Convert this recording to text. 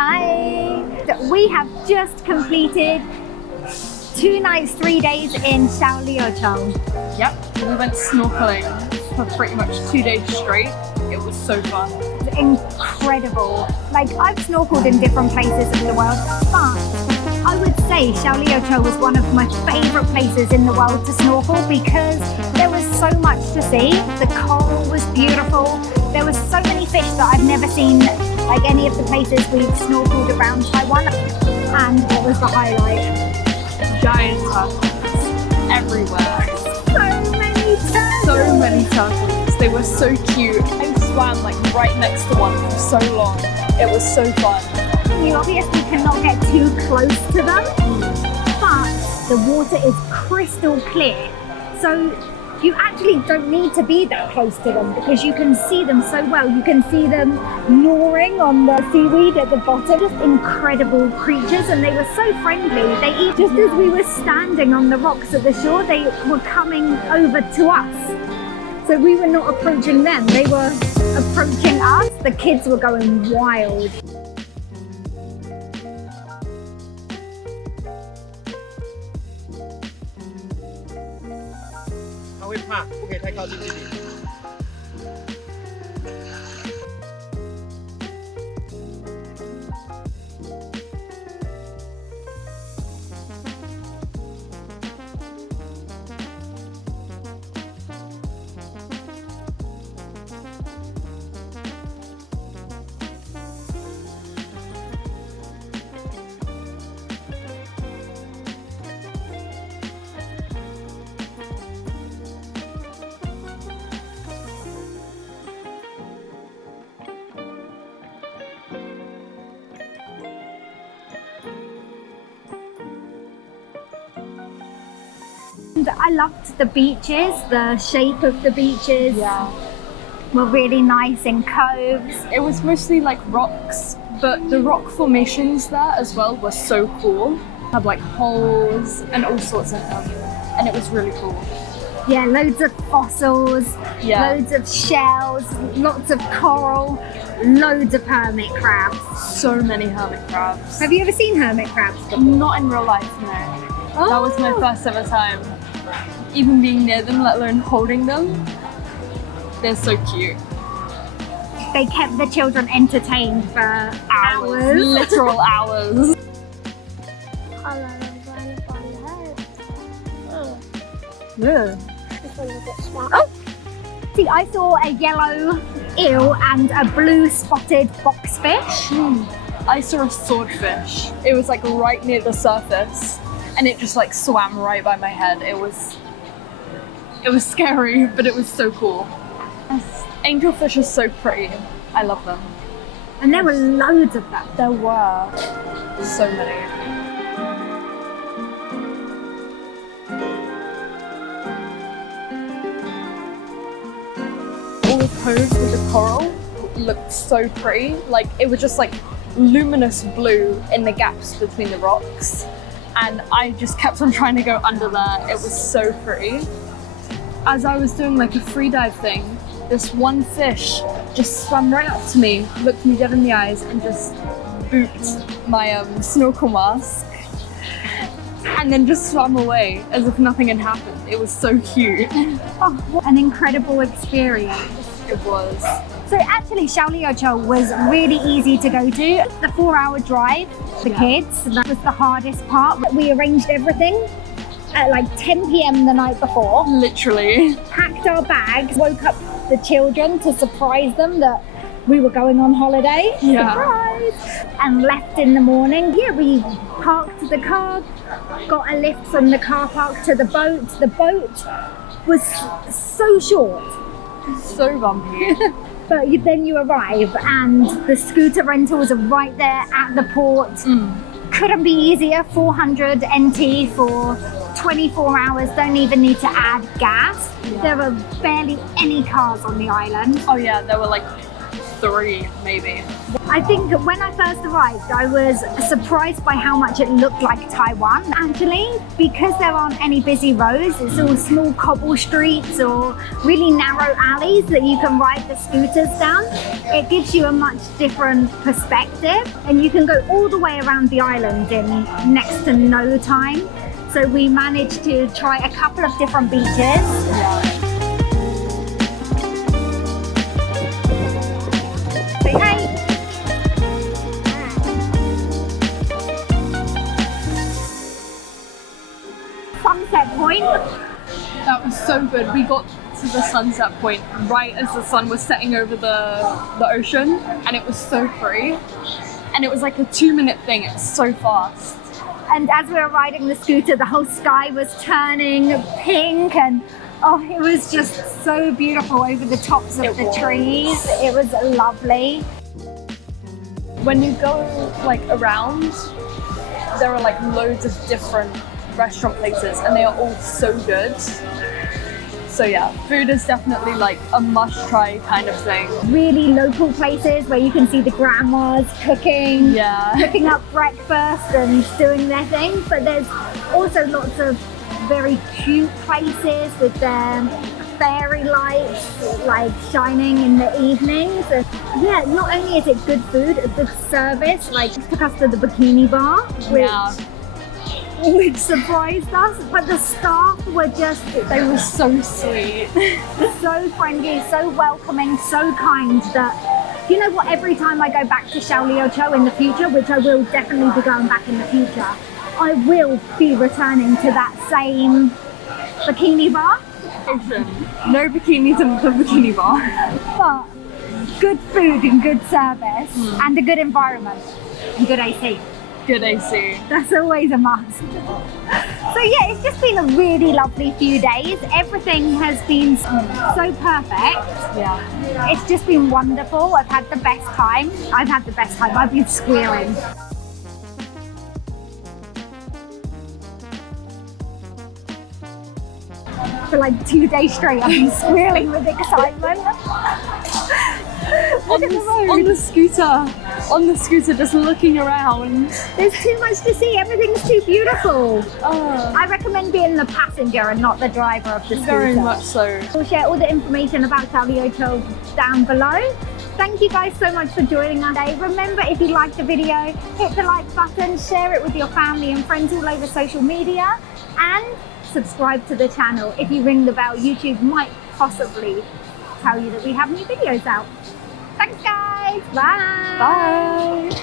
Hi! We have just completed 2 nights, 3 days in Xiaoliuqiu. Yep, we went snorkeling for pretty much 2 days straight. It was so fun. It's incredible. Like, I've snorkeled in different places of the world, but I would say Xiaoliuqiu was one of my favourite places in the world to snorkel because there was so much to see. The coral was beautiful. There were so many fish that I've never seen like any of the places we've snorkeled around Taiwan, and it was the highlight. Giant turtles everywhere. So many turtles. They were so cute. I swam like right next to one for so long. It was so fun. You obviously cannot get too close to them, but the water is crystal clear. So you actually don't need to be that close to them because you can see them so well. You can see them gnawing on the seaweed at the bottom. Just incredible creatures, and they were so friendly. They eat just as we were standing on the rocks at the shore, they were coming over to us. So we were not approaching them, they were approaching us. The kids were going wild. I loved the beaches, the shape of the beaches were really nice in coves. It was mostly like rocks, but the rock formations there as well were so cool. Had like holes and all sorts of them, and it was really cool. Yeah, loads of fossils, loads of shells, lots of coral, loads of hermit crabs. So many hermit crabs. Have you ever seen hermit crabs before? Not in real life, no. Oh. That was my first ever time. Even being near them, let alone holding them. They're so cute. They kept the children entertained for hours. Literal hours. Oh! See, I saw a yellow eel and a blue spotted boxfish. I saw a swordfish. It was like right near the surface, and it just like swam right by my head. It was scary, but it was so cool. Angelfish are so pretty. I love them. And there were loads of them. There were so many. All the coves with the coral looked so pretty. Like it was just like luminous blue in the gaps between the rocks. And I just kept on trying to go under there. It was so pretty. As I was doing like a free dive thing, this one fish just swam right up to me, looked me dead in the eyes, and just booped my snorkel mask, and then just swam away as if nothing had happened. It was so cute. Oh, what an incredible experience. It was. So actually Xiaoliuqiu was really easy to go to. The 4-hour drive for kids, that was the hardest part. We arranged everything at like 10 p.m. the night before. Literally. Packed our bags, woke up the children to surprise them that we were going on holiday. Yeah. Surprise! And left in the morning. Yeah, we parked the car, got a lift from the car park to the boat. The boat was so short. So bumpy. But then you arrive and the scooter rentals are right there at the port. Couldn't be easier. 400 NT for 24 hours, don't even need to add gas. There were barely any cars on the island. Oh yeah, there were like 3 maybe. I think when I first arrived, I was surprised by how much it looked like Taiwan. Actually, because there aren't any busy roads, it's all small cobble streets or really narrow alleys that you can ride the scooters down. It gives you a much different perspective, and you can go all the way around the island in next to no time. So we managed to try a couple of different beaches. Say hi. Sunset point. That was so good. We got to the sunset point right as the sun was setting over the ocean, and it was so pretty. And it was like a 2-minute thing. It was so fast. And as we were riding the scooter, the whole sky was turning pink, and oh, it was just so beautiful over the tops of the trees. It was lovely. When you go like around, there are like loads of different restaurant places, and they are all so good. So yeah, food is definitely like a must-try kind of thing. Really local places where you can see the grandmas cooking, cooking up breakfast and doing their thing. But there's also lots of very cute places with their fairy lights like shining in the evenings. And yeah, not only is it good food, a good service. Like took us to the bikini bar, which surprised us, but the staff were just, they were so sweet. So friendly, so welcoming, so kind that, you know what, every time I go back to Xiaoliuqiu in the future, which I will definitely be going back in the future, I will be returning to that same bikini bar. No bikinis in the bikini bar. But good food and good service and a good environment and good AC. Good AC. That's always a must. So yeah, it's just been a really lovely few days. Everything has been so perfect. Yeah. It's just been wonderful. I've had the best time. I've been squealing. For like 2 days straight, I've been squealing with excitement. on the scooter, just looking around. There's too much to see. Everything's too beautiful. I recommend being the passenger and not the driver of the scooter. Very much so. We'll share all the information about Xiaoliuqiu down below. Thank you guys so much for joining us today. Remember, if you liked the video, hit the like button, share it with your family and friends all over social media, and subscribe to the channel. If you ring the bell, YouTube might possibly tell you that we have new videos out. Thanks guys, bye! Bye!